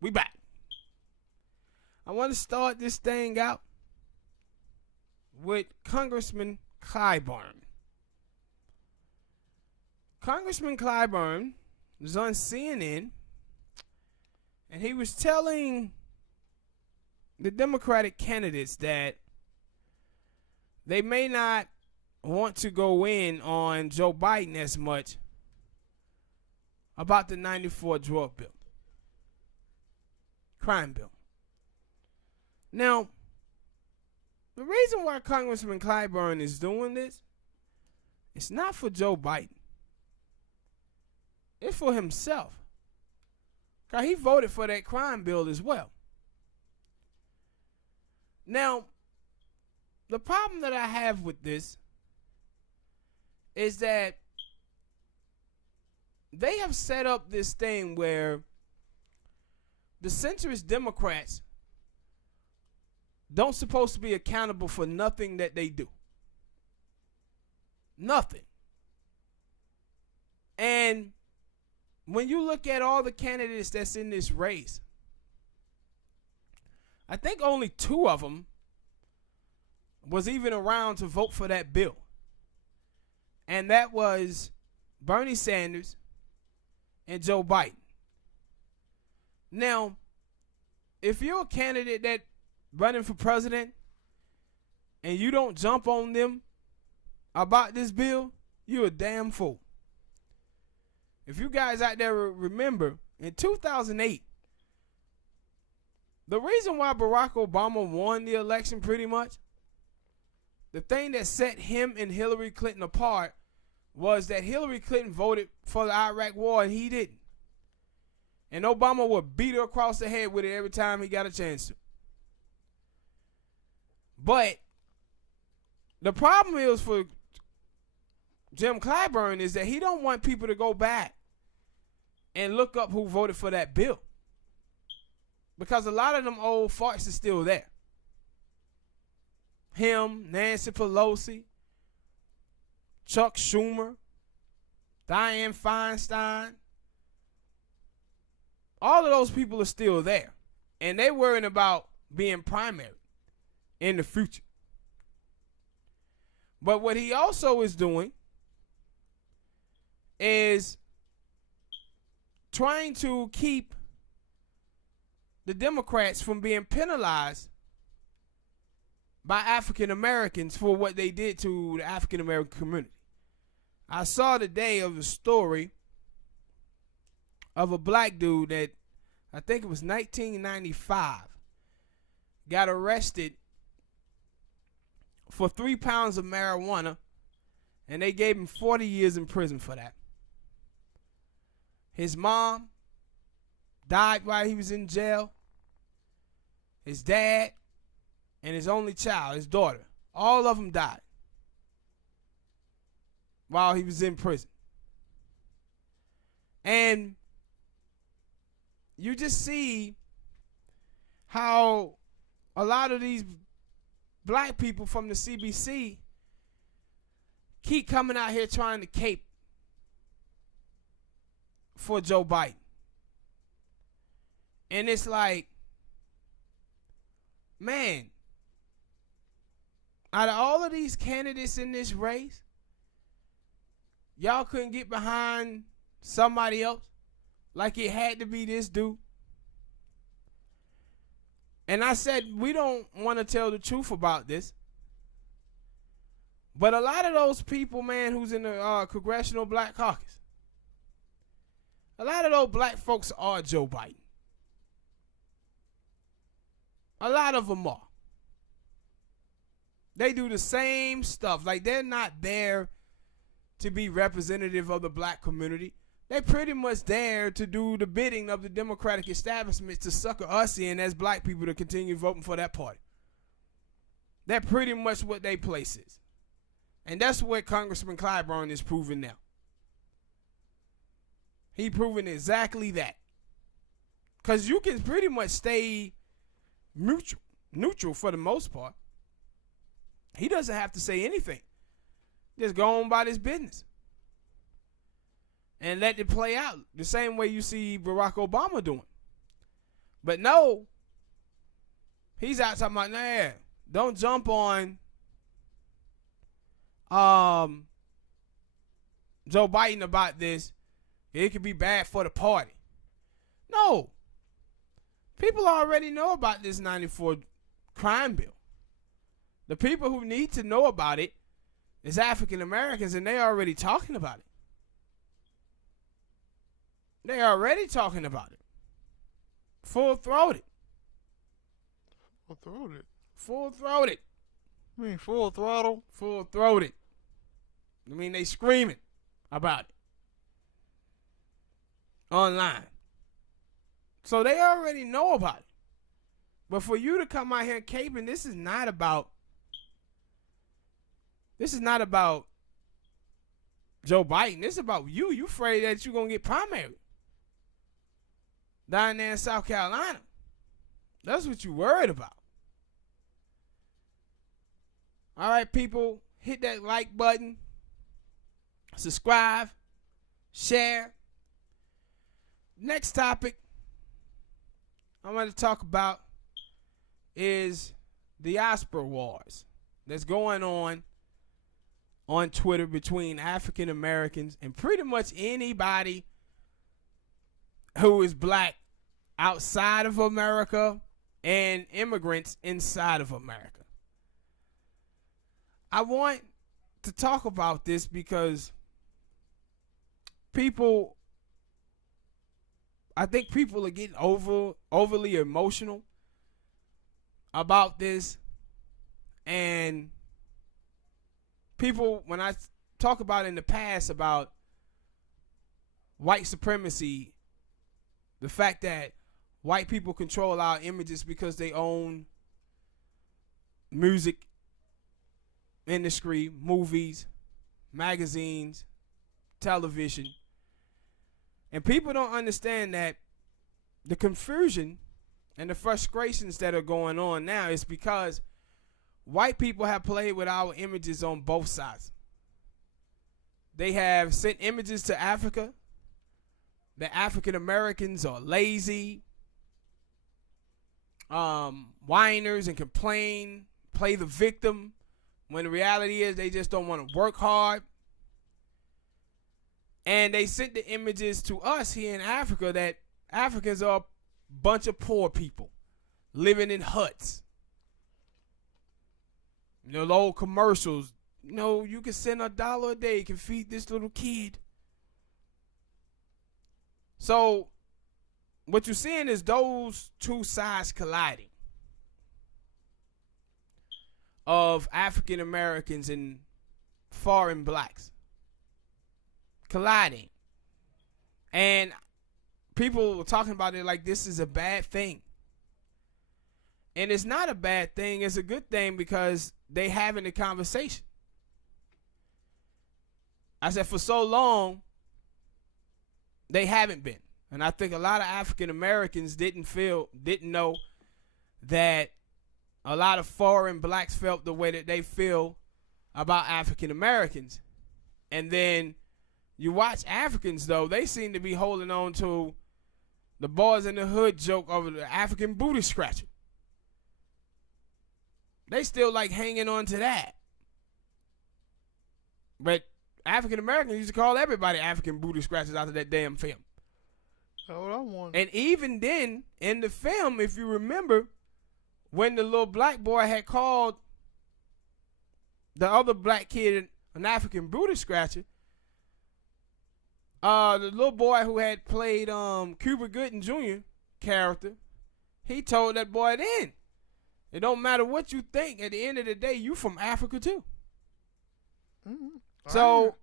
We back. I want to start this thing out with Congressman Clyburn. Congressman Clyburn was on CNN, and he was telling the Democratic candidates that they may not want to go in on Joe Biden as much about the 94 drug bill, crime bill. Now, the reason why Congressman Clyburn is doing this, it's not for Joe Biden. It's for himself. Because he voted for that crime bill as well. Now, the problem that I have with this is that they have set up this thing where the centrist Democrats don't supposed to be accountable for nothing that they do. Nothing. And when you look at all the candidates that's in this race, I think only 2 of them was even around to vote for that bill. And that was Bernie Sanders and Joe Biden. Now, if you're a candidate that running for president and you don't jump on them about this bill, you're a damn fool. If you guys out there remember, in 2008, the reason why Barack Obama won the election pretty much, the thing that set him and Hillary Clinton apart was that Hillary Clinton voted for the Iraq war and he didn't. And Obama would beat her across the head with it every time he got a chance to. But the problem is for Jim Clyburn is that he don't want people to go back and look up who voted for that bill. Because a lot of them old farts are still there. Him, Nancy Pelosi, Chuck Schumer, Dianne Feinstein. All of those people are still there. And they're worrying about being primary in the future. But what he also is doing is trying to keep the Democrats from being penalized by African Americans for what they did to the African American community. I saw today of a story of a black dude that I think it was 1995 got arrested for 3 pounds of marijuana, and they gave him 40 years in prison for that. His mom died while he was in jail. His dad and his only child, his daughter, all of them died while he was in prison. And you just see how a lot of these black people from the CBC keep coming out here trying to cape for Joe Biden. And it's like, man, out of all of these candidates in this race, y'all couldn't get behind somebody else like it had to be this dude. And I said, we don't want to tell the truth about this. But a lot of those people, man, who's in the Congressional Black Caucus, a lot of those black folks are Joe Biden. A lot of them are. They do the same stuff. Like, they're not there to be representative of the black community. They're pretty much there to do the bidding of the Democratic establishment to sucker us in as black people to continue voting for that party. That's pretty much what they place is. And that's what Congressman Clyburn is proving now. He proving exactly that. Because you can pretty much stay neutral for the most part. He doesn't have to say anything. Just go on about his business. And let it play out the same way you see Barack Obama doing. But no, he's out talking about, nah, don't jump on Joe Biden about this. It could be bad for the party. No. People already know about this 94 crime bill. The people who need to know about it is African Americans, and they already talking about it. They already talking about it. Full-throated. Full-throated? Full-throated. You mean full throttle? Full-throated. I mean, they screaming about it. Online. So they already know about it. But for you to come out here caping, this is not about Joe Biden. This is about you. You afraid that you're going to get primary down there in South Carolina. That's what you worried about. All right, people, hit that like button, subscribe, share. Next topic I want to talk about is the diaspora wars that's going on Twitter between African Americans and pretty much anybody who is black outside of America and immigrants inside of America. I want to talk about this because I think people are getting overly emotional about this. And people, when I talk about in the past about white supremacy, the fact that white people control our images because they own music industry, movies, magazines, television. And people don't understand that the confusion and the frustrations that are going on now is because white people have played with our images on both sides. They have sent images to Africa that African Americans are lazy, whiners and complain, play the victim, when the reality is they just don't want to work hard. And they sent the images to us here in Africa that Africans are a bunch of poor people living in huts. You know, the old commercials, you know, you can send $1 a day, you can feed this little kid. So what you're seeing is those two sides colliding of African Americans and foreign blacks colliding. And people were talking about it like this is a bad thing. And it's not a bad thing, it's a good thing because they having a conversation. I said for so long, they haven't been. And I think a lot of African Americans didn't know that a lot of foreign blacks felt the way that they feel about African Americans. And then you watch Africans, though, they seem to be holding on to the boys in the hood joke over the African booty scratcher. They still like hanging on to that. But African Americans used to call everybody African booty scratchers after that damn film. That's what I want. And even then, in the film, if you remember, when the little black boy had called the other black kid an African booty scratcher, the little boy who had played Cuba Gooding Jr. character, he told that boy then, it don't matter what you think, at the end of the day, you from Africa too. Mm-hmm. So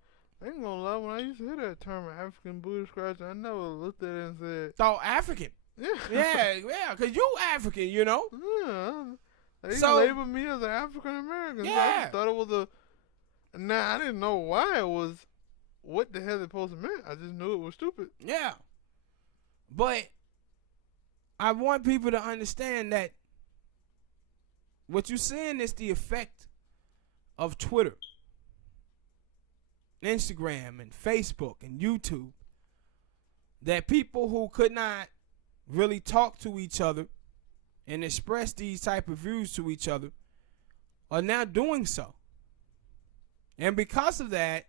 I ain't gonna lie, when I used to hear that term African booty scratcher, I never looked at it and said, thought African. Yeah, because you African, you know. Yeah. They So- labeled me as an African American. So I Yeah. just thought it was I didn't know why it was, what the hell it supposed to mean. I just knew it was stupid. Yeah. But I want people to understand that what you're seeing is the effect of Twitter, Instagram, and Facebook, and YouTube. That people who could not really talk to each other and express these type of views to each other are now doing so. And because of that,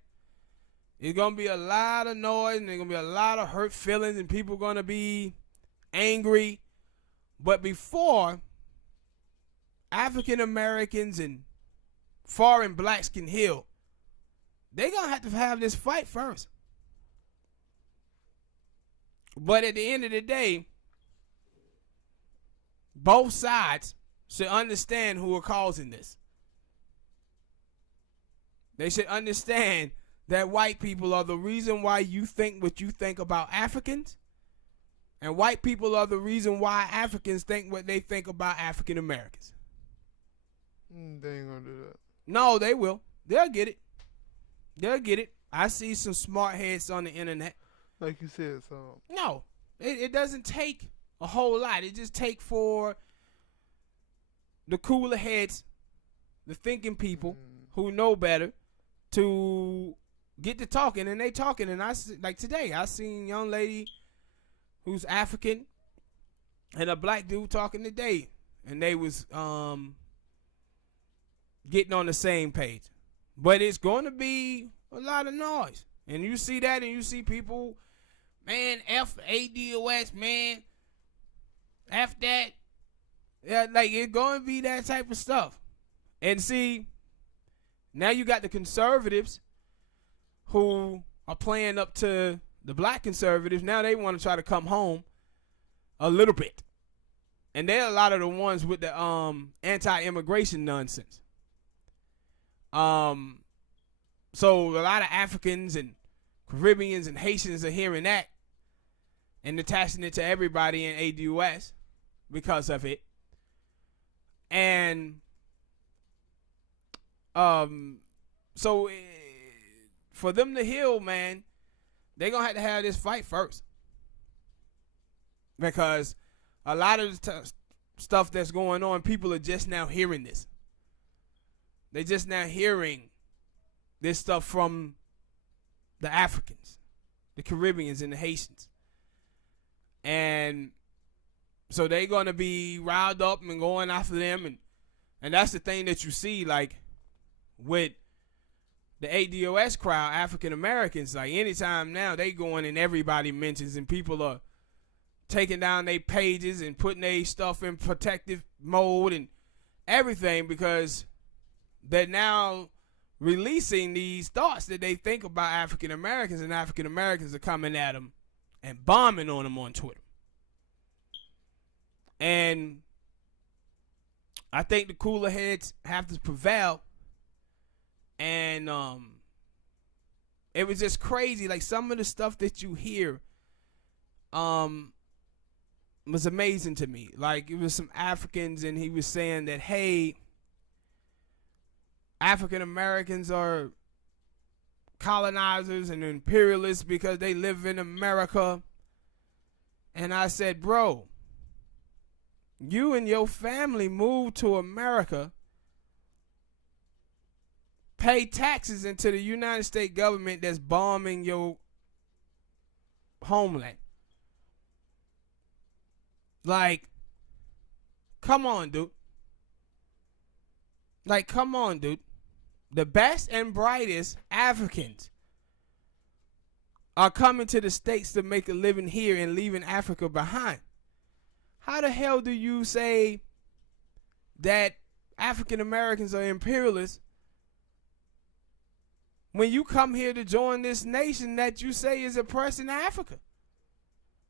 it's going to be a lot of noise and there's going to be a lot of hurt feelings and people going to be angry. But before African Americans and foreign blacks can heal, they're going to have this fight first. But at the end of the day, both sides should understand who are causing this. They should understand that white people are the reason why you think what you think about Africans, and white people are the reason why Africans think what they think about African Americans. They ain't gonna do that. No, they will. They'll get it. They'll get it. I see some smart heads on the internet. Like you said, so. No, it doesn't take a whole lot. It just take for the cooler heads, the thinking people who know better, to get to talking, and they talking. And like today, I seen a young lady who's African and a black dude talking today, and they was getting on the same page. But it's going to be a lot of noise, and you see that, and you see people, man, F ADOS, man, F that. Yeah, like it's going to be that type of stuff. And see, now you got the conservatives who are playing up to the black conservatives. Now they want to try to come home a little bit. And they're a lot of the ones with the anti-immigration nonsense. So a lot of Africans and Caribbeans and Haitians are hearing that and attaching it to everybody in ADOS because of it. And so for them to heal, man, they're going to have this fight first. Because a lot of the stuff that's going on, people are just now hearing this. They're just now hearing this stuff from the Africans, the Caribbeans, and the Haitians. And so they're going to be riled up and going after them. And that's the thing that you see, like, with the ADOS crowd, African Americans. Like, anytime now, they going and everybody mentions, and people are taking down their pages and putting their stuff in protective mode and everything, because they're now releasing these thoughts that they think about African Americans, and African Americans are coming at them and bombing on them on Twitter. And I think the cooler heads have to prevail. And it was just crazy. Like, some of the stuff that you hear was amazing to me. Like, it was some Africans, and he was saying that, hey, African Americans are colonizers and imperialists because they live in America. And I said, bro, you and your family moved to America, pay taxes into the United States government that's bombing your homeland. Like, come on, dude. Like, come on, dude. The best and brightest Africans are coming to the States to make a living here and leaving Africa behind. How the hell do you say that African Americans are imperialists when you come here to join this nation that you say is oppressing Africa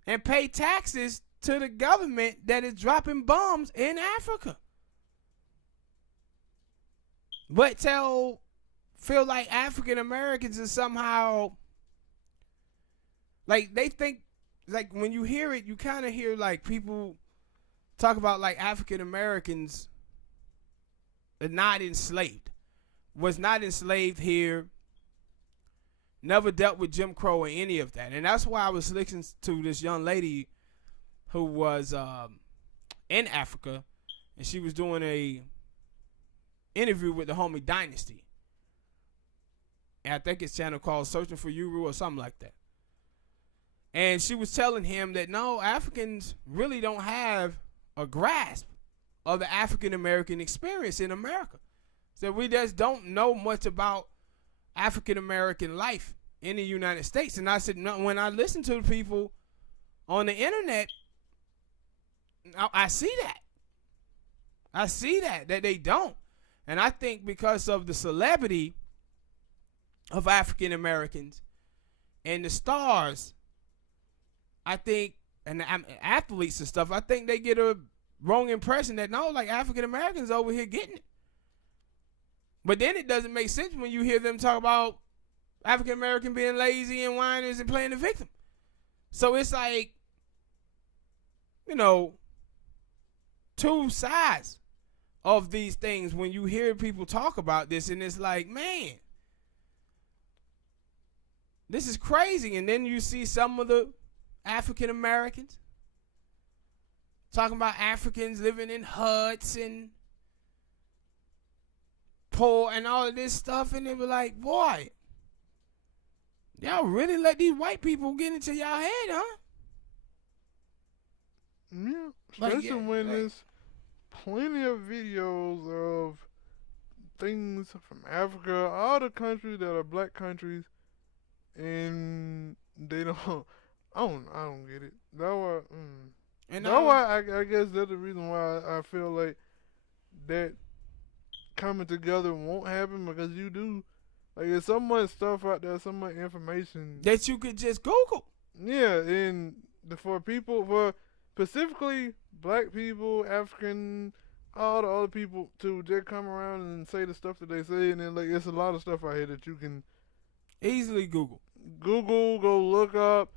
and pay taxes to the government that is dropping bombs in Africa? But feel like African Americans is somehow, like, they think, like, when you hear it, you kind of hear like people talk about like African Americans are not enslaved, was not enslaved here, never dealt with Jim Crow or any of that. And that's why I was listening to this young lady who was in Africa, and she was doing a interview with the homie Dynasty. And I think it's channel called Searching for Uru or something like that. And she was telling him that no, Africans really don't have a grasp of the African American experience in America. So we just don't know much about African American life in the United States. And I said, no, when I listen to the people on the internet, I see that. I see that they don't. And I think because of the celebrity of African Americans and the stars, I think, and the athletes and stuff, I think they get a wrong impression that no, like African Americans over here getting it. But then it doesn't make sense when you hear them talk about African American being lazy and whiners and playing the victim. So it's like, you know, two sides of these things when you hear people talk about this, and it's like, man, this is crazy. And then you see some of the African Americans talking about Africans living in huts and poor and all of this stuff, and they were like, boy, y'all really let these white people get into y'all head, huh? Yeah, especially when there's plenty of videos of things from Africa, all the countries that are black countries, and they don't. I don't get it. That's why. I guess that's the reason why I feel like that coming together won't happen, because you do, like, there's so much stuff out there, so much information that you could just Google. Yeah, and for specifically black people, African, all the other people to just come around and say the stuff that they say, and then like it's a lot of stuff out here that you can easily Google, go look up.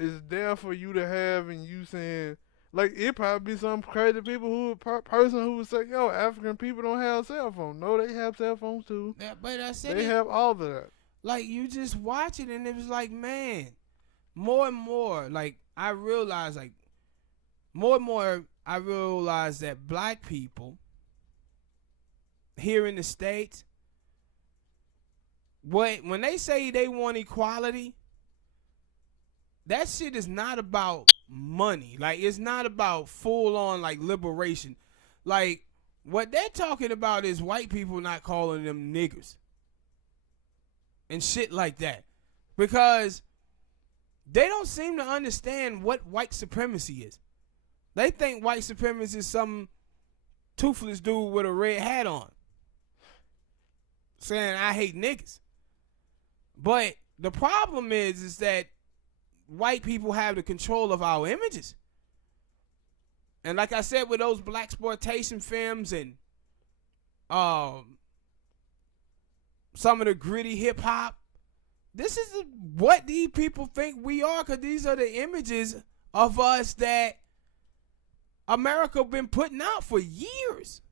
It's there for you to have, and you saying, like, it probably be some crazy person who would say, yo, African people don't have cell phones. No, they have cell phones too. Yeah, but I said they have all of that. Like, you just watch it, and it was like, man, more and more, like, I realized, like, more and more, I realized that black people here in the States, when they say they want equality, that shit is not about money. Like, it's not about full-on, like, liberation. Like, what they're talking about is white people not calling them niggers and shit like that. Because they don't seem to understand what white supremacy is. They think white supremacy is some toothless dude with a red hat on saying, I hate niggas. But the problem is that white people have the control of our images. And like I said, with those black exploitation films and some of the gritty hip hop, this is what these people think we are, because these are the images of us that America been putting out for years.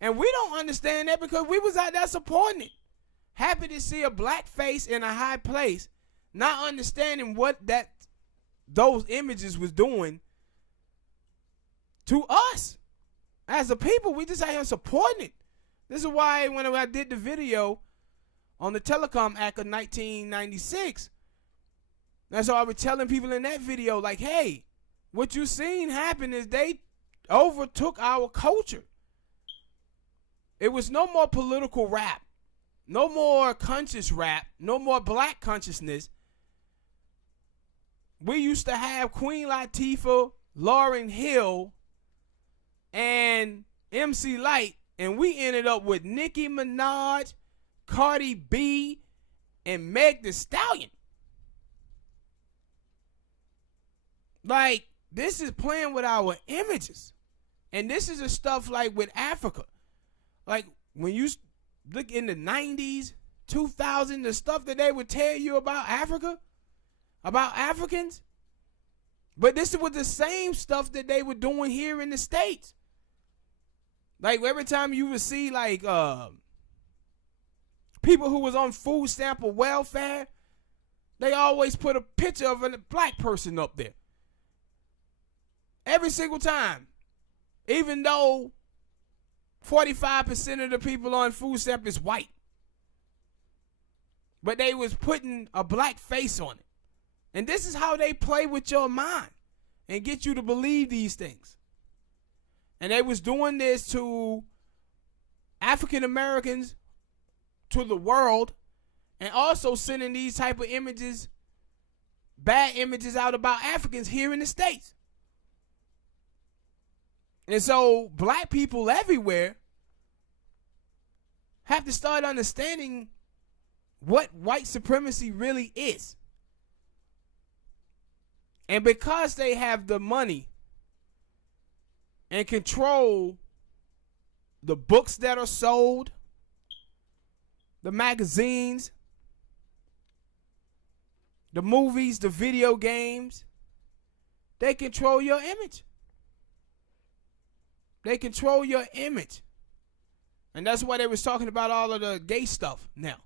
And we don't understand that because we was out there supporting it. Happy to see a black face in a high place, not understanding what those images was doing to us as a people. We just out here supporting it. This is why when I did the video on the Telecom Act of 1996, that's why I was telling people in that video, like, hey, what you seen happen is they overtook our culture. It was no more political rap, no more conscious rap, no more black consciousness. We used to have Queen Latifah, Lauryn Hill, and MC Lyte, and we ended up with Nicki Minaj, Cardi B, and Meg Thee Stallion. Like, this is playing with our images. And this is the stuff like with Africa. Like, when you look in the 90s, 2000s, the stuff that they would tell you about Africa, about Africans. But this was the same stuff that they were doing here in the States. Like, every time you would see, like, people who was on food stamp or welfare, they always put a picture of a black person up there. Every single time. Even though 45% of the people on food stamp is white. But they was putting a black face on it. And this is how they play with your mind and get you to believe these things. And they was doing this to African Americans, to the world, and also sending these type of images, bad images out about Africans here in the States. And so black people everywhere have to start understanding what white supremacy really is. And because they have the money and control the books that are sold, the magazines, the movies, the video games, they control your image. They control your image. And that's why they was talking about all of the gay stuff now.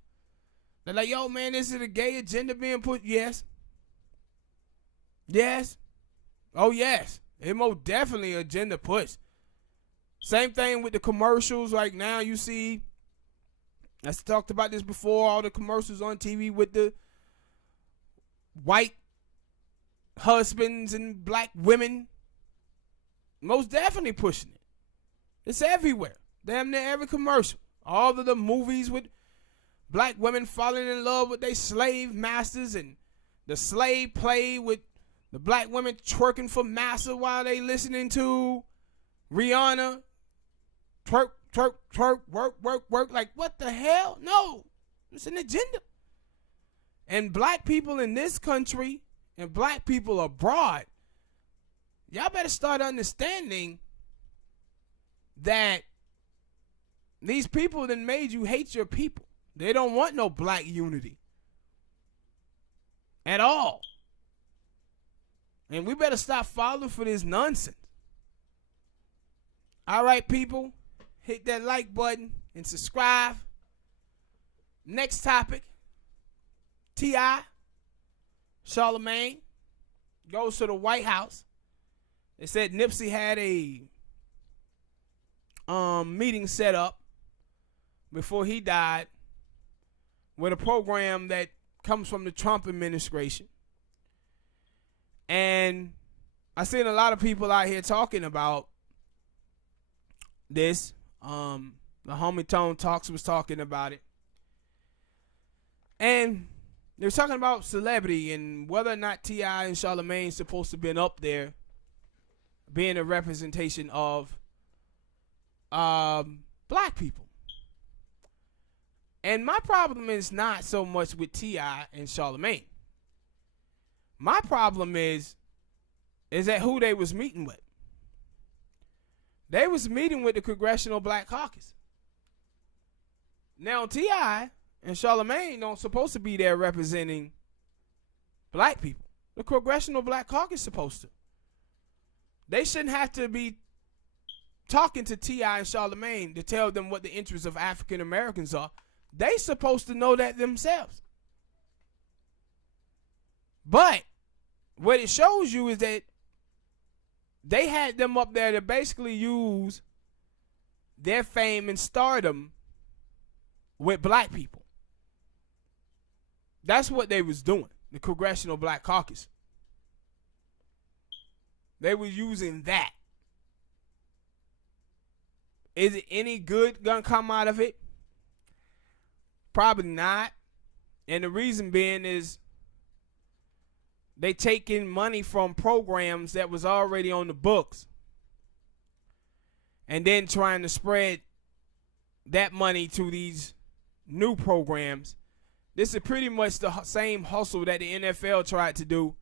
They're like, yo, man, is it a gay agenda being put? Yes. Yes. Oh, yes. It most definitely agenda push. Same thing with the commercials. Like now you see, I talked about this before, all the commercials on TV with the white husbands and black women. Most definitely pushing it. It's everywhere. Damn near every commercial. All of the movies with black women falling in love with their slave masters, and the slave play with the black women twerking for massa while they listening to Rihanna twerk, twerk, twerk, work, work, work. Like, what the hell? No, it's an agenda. And black people in this country and black people abroad, y'all better start understanding that these people that made you hate your people. They don't want no black unity at all. And we better stop falling for this nonsense. All right, people, hit that like button and subscribe. Next topic, T.I. Charlemagne goes to the White House. They said Nipsey had a meeting set up before he died with a program that comes from the Trump administration. And I seen a lot of people out here talking about this. The homie Tone Talks was talking about it. And they were talking about celebrity and whether or not T.I. and Charlemagne supposed to have been up there being a representation of black people. And my problem is not so much with T.I. and Charlemagne. My problem is that who they was meeting with. They was meeting with the Congressional Black Caucus. Now T.I. and Charlemagne don't supposed to be there representing black people. The Congressional Black Caucus supposed to. They shouldn't have to be talking to T.I. and Charlemagne to tell them what the interests of African Americans are. They supposed to know that themselves. But what it shows you is that they had them up there to basically use their fame and stardom with black people. That's what they was doing, the Congressional Black Caucus. They were using that. Is it any good gonna come out of it? Probably not. And the reason being is they taking money from programs that was already on the books and then trying to spread that money to these new programs. This is pretty much the same hustle that the NFL tried to do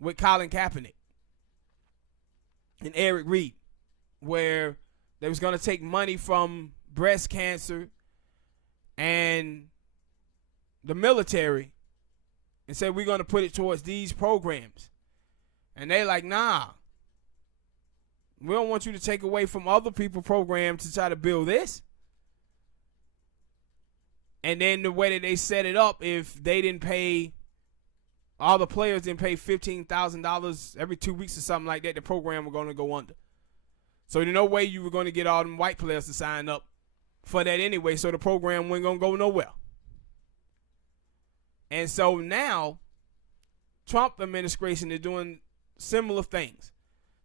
with Colin Kaepernick and Eric Reed, where they was going to take money from breast cancer and the military and said, we're going to put it towards these programs. And they like, nah. We don't want you to take away from other people's programs to try to build this. And then the way that they set it up, if they didn't pay, all the players didn't pay $15,000 every 2 weeks or something like that, the program was going to go under. So there's no way you were going to get all them white players to sign up for that anyway, so the program wasn't going to go nowhere. And so now Trump administration is doing similar things.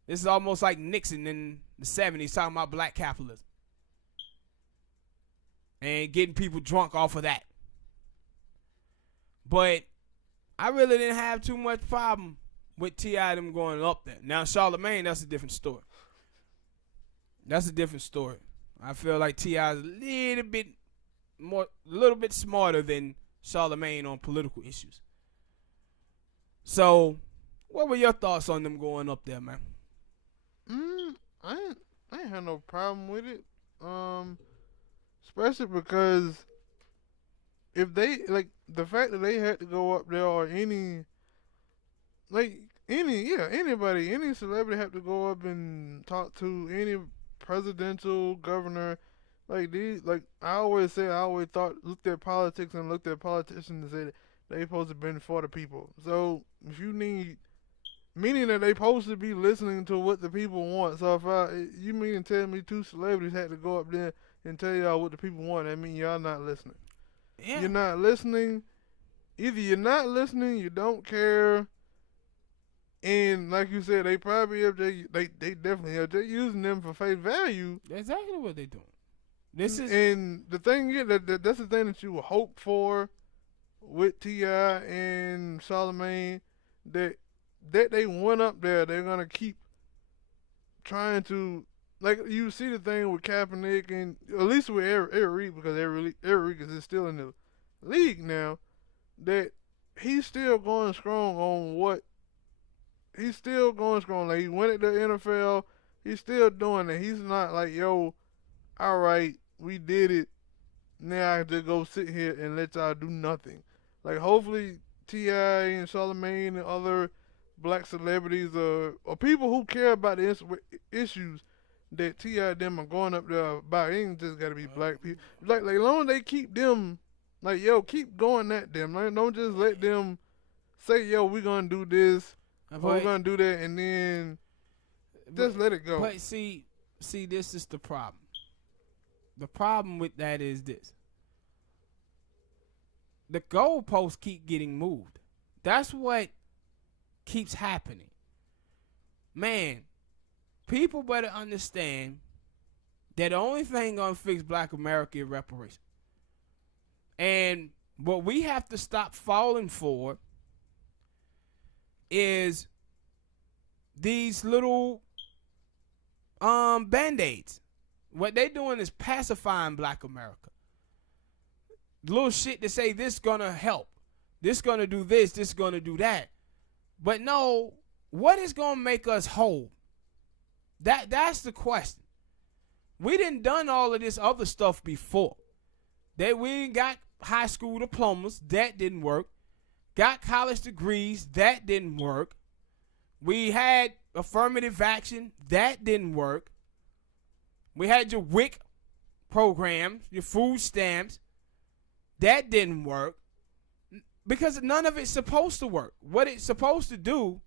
This is almost like Nixon in the 70s talking about black capitalism and getting people drunk off of that. But I really didn't have too much problem with T.I. them going up there. Now, Charlemagne, that's a different story. That's a different story. I feel like T.I. is a little bit smarter than Charlemagne on political issues. So, what were your thoughts on them going up there, man? I ain't had no problem with it. Especially because if they like the fact that they had to go up there, or anybody, any celebrity have to go up and talk to any presidential governor. Like I always looked at politics and looked at politicians and said they supposed to be for the people. So if you need, meaning that they supposed to be listening to what the people want. So if you mean to tell me two celebrities had to go up there and tell y'all what the people want, that mean y'all not listening. Yeah. You're not listening. Either you're not listening, you don't care, and like you said, they probably up there. They definitely are. They're using them for face value. That's exactly what they're doing. And the thing is that's the thing that you would hope for with T.I. and Charlemagne, that they went up there. They're gonna keep trying to, like you see the thing with Kaepernick, and at least with Eric Reed, because Eric Reed is still in the league now, that he's still going strong on what he's still going strong. Like he went at the NFL, he's still doing it. He's not like, yo, all right, we did it. Now I have to go sit here and let y'all do nothing. Like hopefully T.I. and Charlemagne and other black celebrities or people who care about the issues that T.I. them are going up there about. It ain't just gotta be black people. Like long as they keep them, like, yo, keep going at them. Like, don't just let them say, yo, we're gonna do this, or we're gonna do that, and then just let it go. But see, this is the problem. The problem with that is this. The goalposts keep getting moved. That's what keeps happening. Man, people better understand that the only thing gonna fix black America is reparations. And what we have to stop falling for is these little band-aids. What they doing is pacifying black America. Little shit to say this gonna help. This gonna do this. This gonna do that. But no, what is gonna make us whole? That's the question. We done all of this other stuff before. That we got high school diplomas, that didn't work. Got college degrees, that didn't work. We had affirmative action, that didn't work. We had your WIC programs, your food stamps, that didn't work. Because none of it's supposed to work. What it's supposed to do,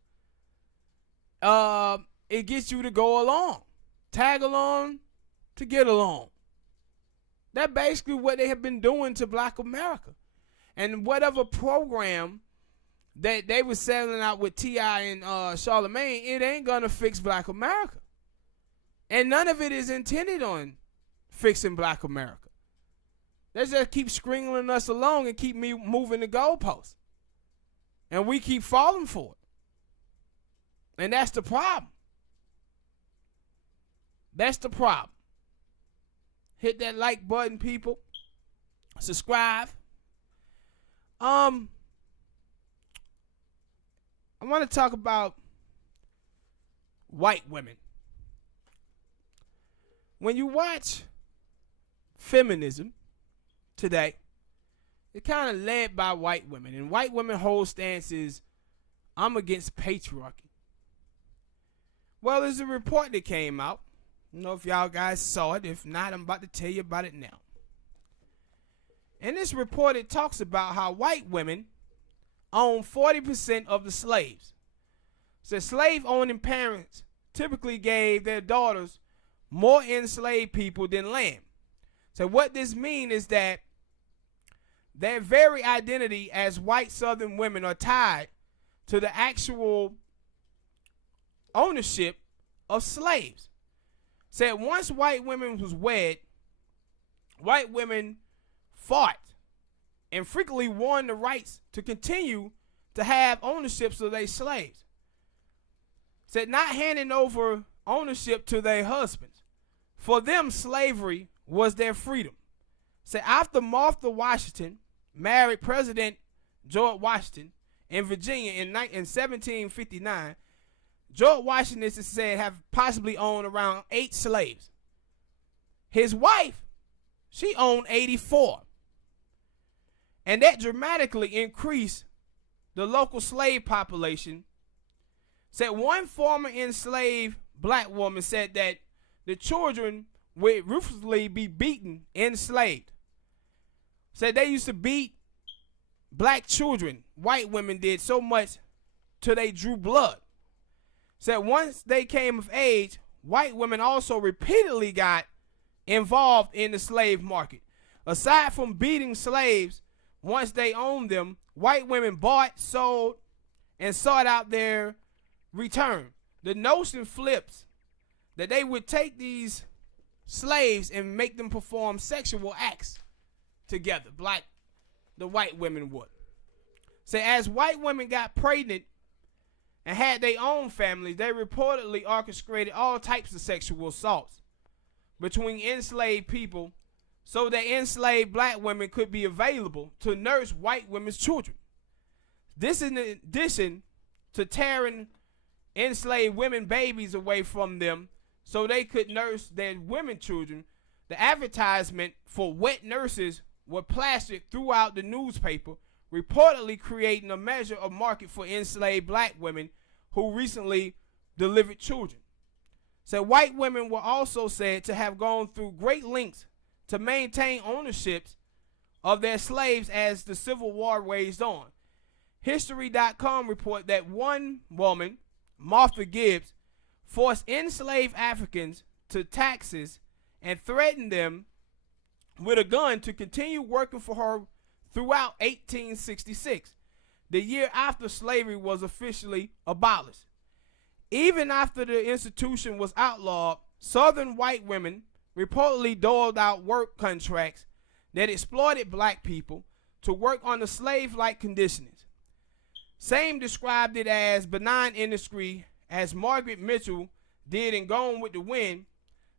it gets you to go along. Tag along to get along. That's basically what they have been doing to black America. And whatever program that they were selling out with T.I. and Charlemagne, it ain't going to fix black America. And none of it is intended on fixing black America. They just keep stringing us along and keep moving the goalposts. And we keep falling for it. And that's the problem. That's the problem. Hit that like button, people. Subscribe. I want to talk about white women. When you watch feminism today, it's kind of led by white women. And white women hold stances, I'm against patriarchy. Well, there's a report that came out. I don't know if y'all guys saw it. If not, I'm about to tell you about it now. In this report, it talks about how white women own 40% of the slaves. So slave-owning parents typically gave their daughters more enslaved people than land. So what this means is that their very identity as white Southern women are tied to the actual ownership of slaves. Said once white women was wed, white women fought and frequently won the rights to continue to have ownerships of their slaves. Said not handing over ownership to their husbands. For them, slavery was their freedom. Said after Martha Washington married President George Washington in Virginia in 1759, George Washington is said have possibly owned around 8 slaves. His wife, she owned 84. And that dramatically increased the local slave population. Said one former enslaved black woman said that the children would ruthlessly be beaten, enslaved. Said they used to beat black children, white women did, so much till they drew blood. Said once they came of age, white women also repeatedly got involved in the slave market. Aside from beating slaves, once they owned them, white women bought, sold, and sought out their return. The notion flips that they would take these slaves and make them perform sexual acts together, like the white women would. So as white women got pregnant and had their own families, they reportedly orchestrated all types of sexual assaults between enslaved people so that enslaved black women could be available to nurse white women's children. This in addition to tearing enslaved women babies away from them so they could nurse their women children. The advertisement for wet nurses were plastered throughout the newspaper, reportedly creating a measure of market for enslaved black women who recently delivered children. So white women were also said to have gone through great lengths to maintain ownerships of their slaves as the Civil War raged on. History.com report that one woman, Martha Gibbs, forced enslaved Africans to taxes and threatened them with a gun to continue working for her throughout 1866, the year after slavery was officially abolished. Even after the institution was outlawed, Southern white women reportedly doled out work contracts that exploited black people to work under slave-like conditions. Same described it as benign industry as Margaret Mitchell did in Gone with the Wind.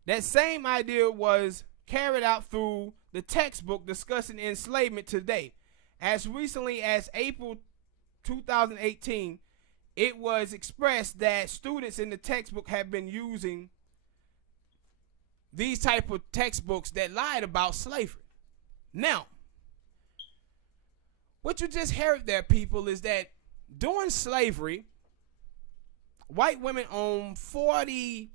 That same idea was carried out through the textbook discussing enslavement today. As recently as April 2018, it was expressed that students in the textbook have been using these type of textbooks that lied about slavery. Now, what you just heard there, people, is that during slavery, white women owned 40%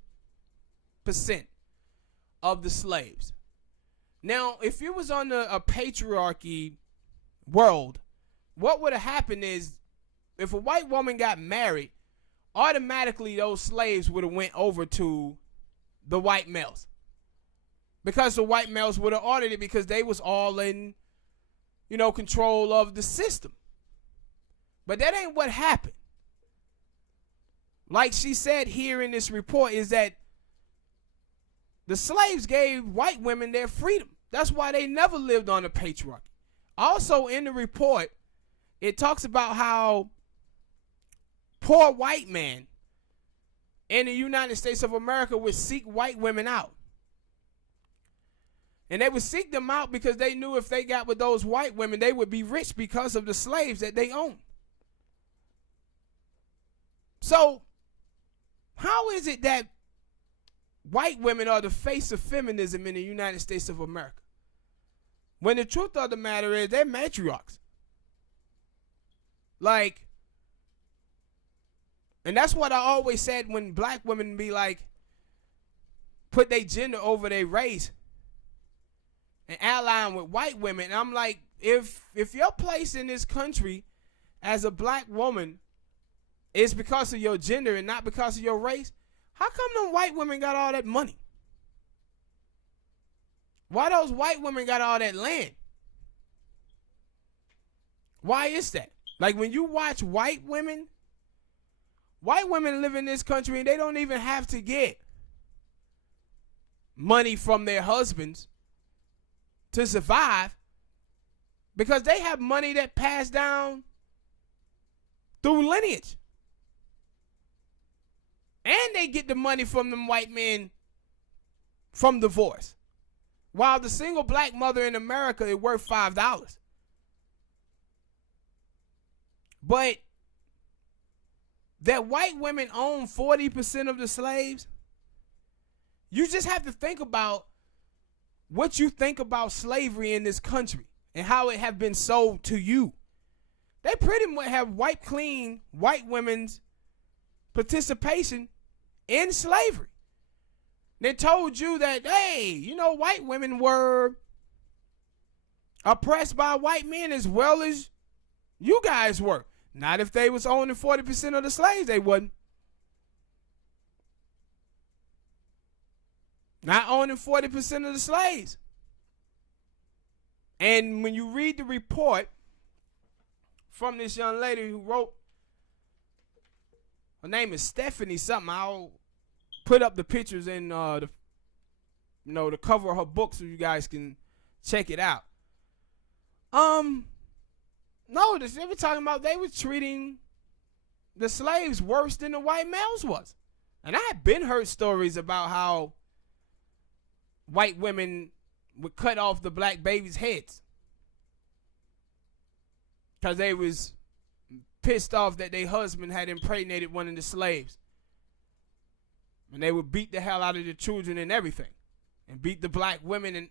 of the slaves. Now, if you was on a patriarchy world, what would have happened is if a white woman got married, automatically those slaves would have went over to the white males. Because the white males would have ordered it because they was all in, control of the system. But that ain't what happened. Like she said here in this report is that the slaves gave white women their freedom. That's why they never lived on a patriarchy. Also in the report, it talks about how poor white men in the United States of America would seek white women out. And they would seek them out because they knew if they got with those white women, they would be rich because of the slaves that they owned. So, how is it that white women are the face of feminism in the United States of America, when the truth of the matter is they're matriarchs? And that's what I always said when black women be like, put their gender over their race and allying with white women. And I'm like, if your place in this country as a black woman is because of your gender and not because of your race, how come them white women got all that money? Why those white women got all that land? Why is that? Like when you watch white women White women live in this country and they don't even have to get money from their husbands to survive because they have money that passed down through lineage. And they get the money from them white men from divorce. While the single black mother in America is worth $5. But that white women own 40% of the slaves, you just have to think about what you think about slavery in this country and how it have been sold to you. They pretty much have wiped clean white women's participation in slavery. They told you that, hey, you know, white women were oppressed by white men as well as you guys were. Not if they was owning 40% of the slaves, they wasn't. Not owning 40% of the slaves. And when you read the report from this young lady who wrote, her name is Stephanie something. I'll put up the pictures in the cover of her book so you guys can check it out. No, they were talking about they were treating the slaves worse than the white males was. And I had been heard stories about how white women would cut off the black babies' heads because they was pissed off that their husband had impregnated one of the slaves. And they would beat the hell out of the children and everything. And beat the black women. And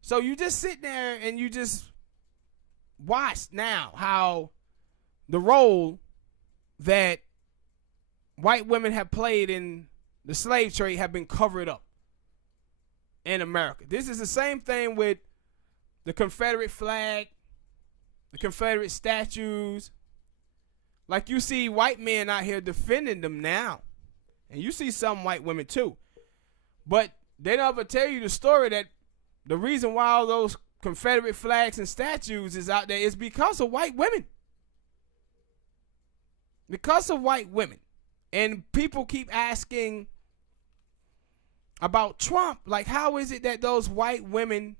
so you just sit there and you just watch now how the role that white women have played in the slave trade have been covered up in America. This is the same thing with the Confederate flag, the Confederate statues. Like you see white men out here defending them now. And you see some white women too. But they never tell you the story that the reason why all those Confederate flags and statues is out there is because of white women. Because of white women. And people keep asking about Trump. Like, how is it that those white women,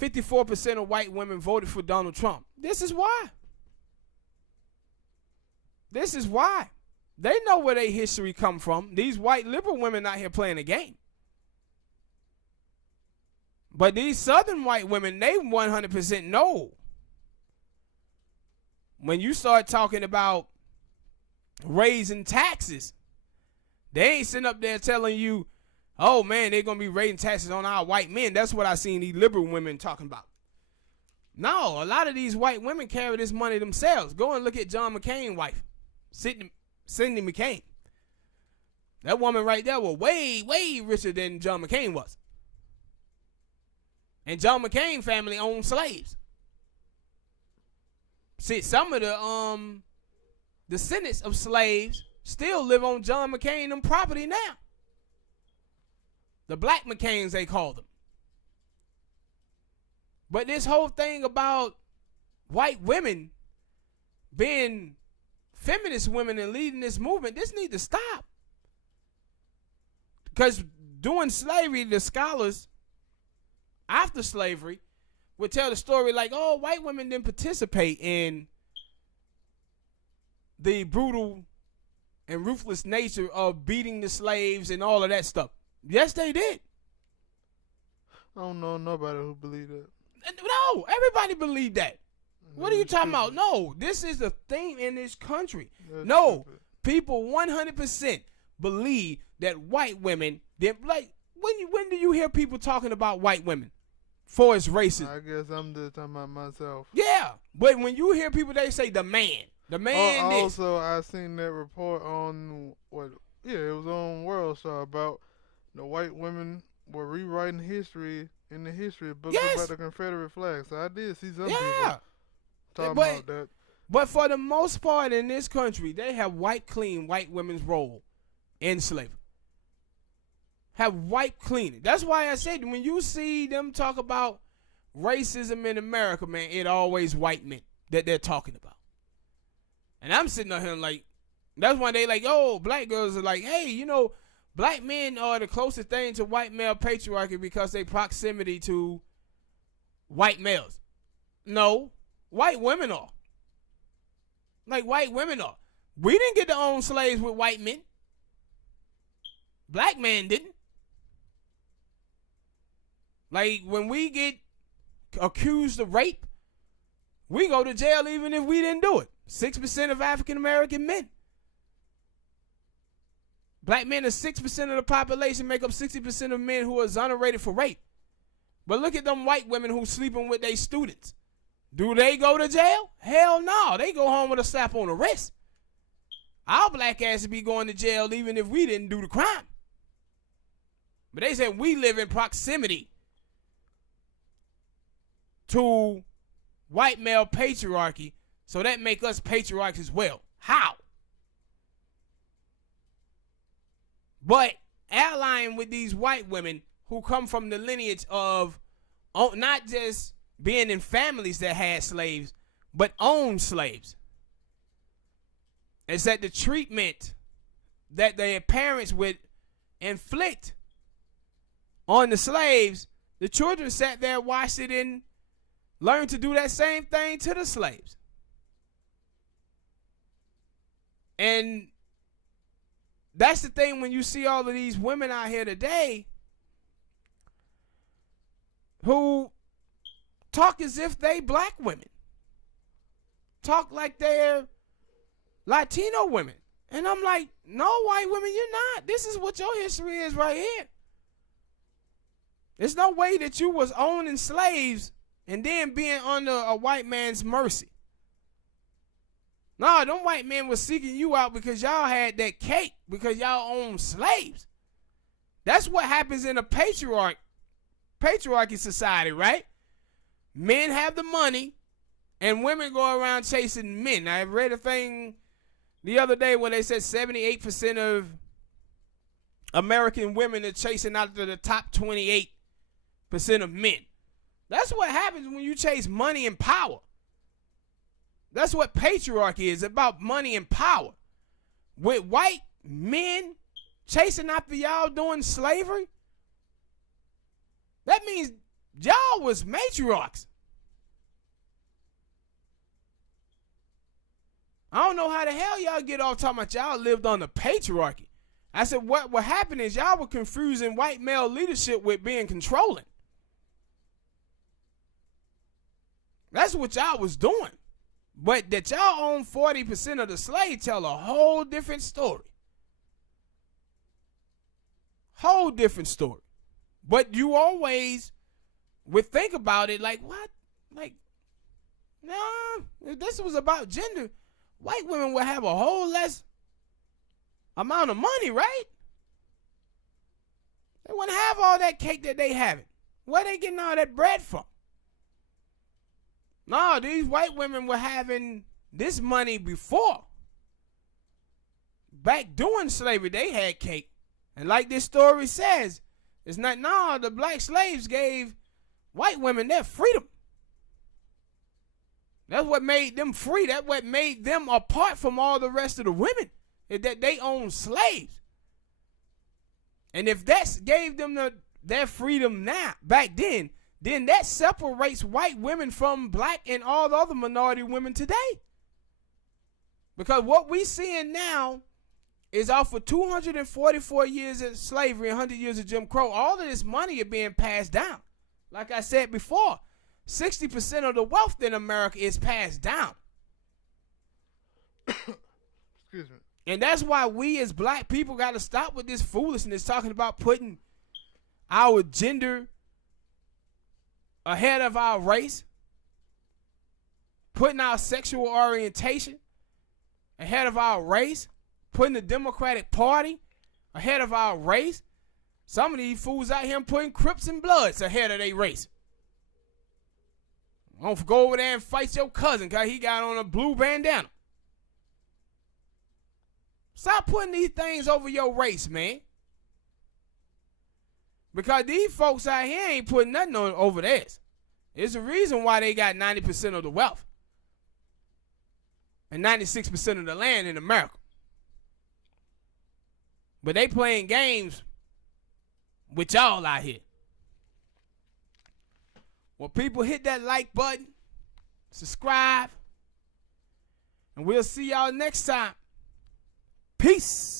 54% of white women voted for Donald Trump? This is why. This is why. They know where their history come from. These white liberal women out here playing a game. But these southern white women, they 100% know. When you start talking about raising taxes, they ain't sitting up there telling you, oh man, they're going to be raising taxes on our white men. That's what I seen these liberal women talking about. No, a lot of these white women carry this money themselves. Go and look at John McCain's wife, Cindy McCain. That woman right there was way, way richer than John McCain was. And John McCain family owned slaves. See, some of the descendants of slaves still live on John McCain and property now. The black McCains, they call them. But this whole thing about white women being feminist women and leading this movement, this needs to stop. Because during slavery, the scholars after slavery would tell the story like, oh, white women didn't participate in the brutal and ruthless nature of beating the slaves and all of that stuff. Yes, they did. I don't know nobody who believed that. No, everybody believed that. What are you talking about? No, this is a thing in this country. That's no, stupid. People 100% believe that white women, like, when do you hear people talking about white women for its racism? I guess I'm just talking about myself. Yeah, but when you hear people, they say the man. The man this. Also, I seen that report on, it was on World Star about the white women were rewriting history in the history book about the Confederate flag. So I did see some people talking about that. But for the most part in this country, they have wiped clean white women's role in slavery. Have wiped clean it. That's why I said when you see them talk about racism in America, man, it always white men that they're talking about. And I'm sitting on him like, that's why they like, oh, black girls are like, hey, you know, black men are the closest thing to white male patriarchy because they proximity to white males. No, white women are. Like white women are. We didn't get to own slaves with white men. Black men didn't. Like when we get accused of rape, we go to jail even if we didn't do it. 6% of African American men. Black men are 6% of the population, make up 60% of men who are exonerated for rape. But look at them white women who sleeping with their students. Do they go to jail? Hell no. They go home with a slap on the wrist. Our black ass would be going to jail even if we didn't do the crime. But they said we live in proximity to white male patriarchy, so that make us patriarchs as well. How? But allying with these white women who come from the lineage of not just being in families that had slaves, but owned slaves. It's that the treatment that their parents would inflict on the slaves, the children sat there, watched it, and learned to do that same thing to the slaves. And that's the thing when you see all of these women out here today who talk as if they black women. Talk like they're Latino women. And I'm like, no, white women, you're not. This is what your history is right here. There's no way that you was owning slaves and then being under a white man's mercy. No, them white men was seeking you out because y'all had that cake, because y'all owned slaves. That's what happens in a patriarchy society, right? Men have the money and women go around chasing men. I read a thing the other day where they said 78% of American women are chasing after the top 28% of men. That's what happens when you chase money and power. That's what patriarchy is, about money and power. With white men chasing after y'all doing slavery, that means y'all was matriarchs. I don't know how the hell y'all get off talking about y'all lived on the patriarchy. I said what happened is y'all were confusing white male leadership with being controlling. That's what y'all was doing. But that y'all own 40% of the slave tell a whole different story. Whole different story. But you always would think about it like, what? Like, nah, if this was about gender, white women would have a whole less amount of money, right? They wouldn't have all that cake that they having. Where they getting all that bread from? No, these white women were having this money before. Back during slavery, they had cake. And like this story says, it's not, no, the black slaves gave white women their freedom. That's what made them free. That's what made them apart from all the rest of the women, is that they owned slaves. And if that gave them their freedom now, back then that separates white women from black and all the other minority women today. Because what we seeing now is off of 244 years of slavery and 100 years of Jim Crow. All of this money is being passed down. Like I said before, 60% of the wealth in America is passed down. Excuse me. And that's why we as black people got to stop with this foolishness talking about putting our gender ahead of our race, putting our sexual orientation ahead of our race, putting the Democratic Party ahead of our race. Some of these fools out here putting Crips and Bloods ahead of their race. Don't go over there and fight your cousin because he got on a blue bandana. Stop putting these things over your race, man. Because these folks out here ain't putting nothing over theirs. There's a reason why they got 90% of the wealth. and 96% of the land in America. But they playing games with y'all out here. Well, people, hit that like button, subscribe, and we'll see y'all next time. Peace.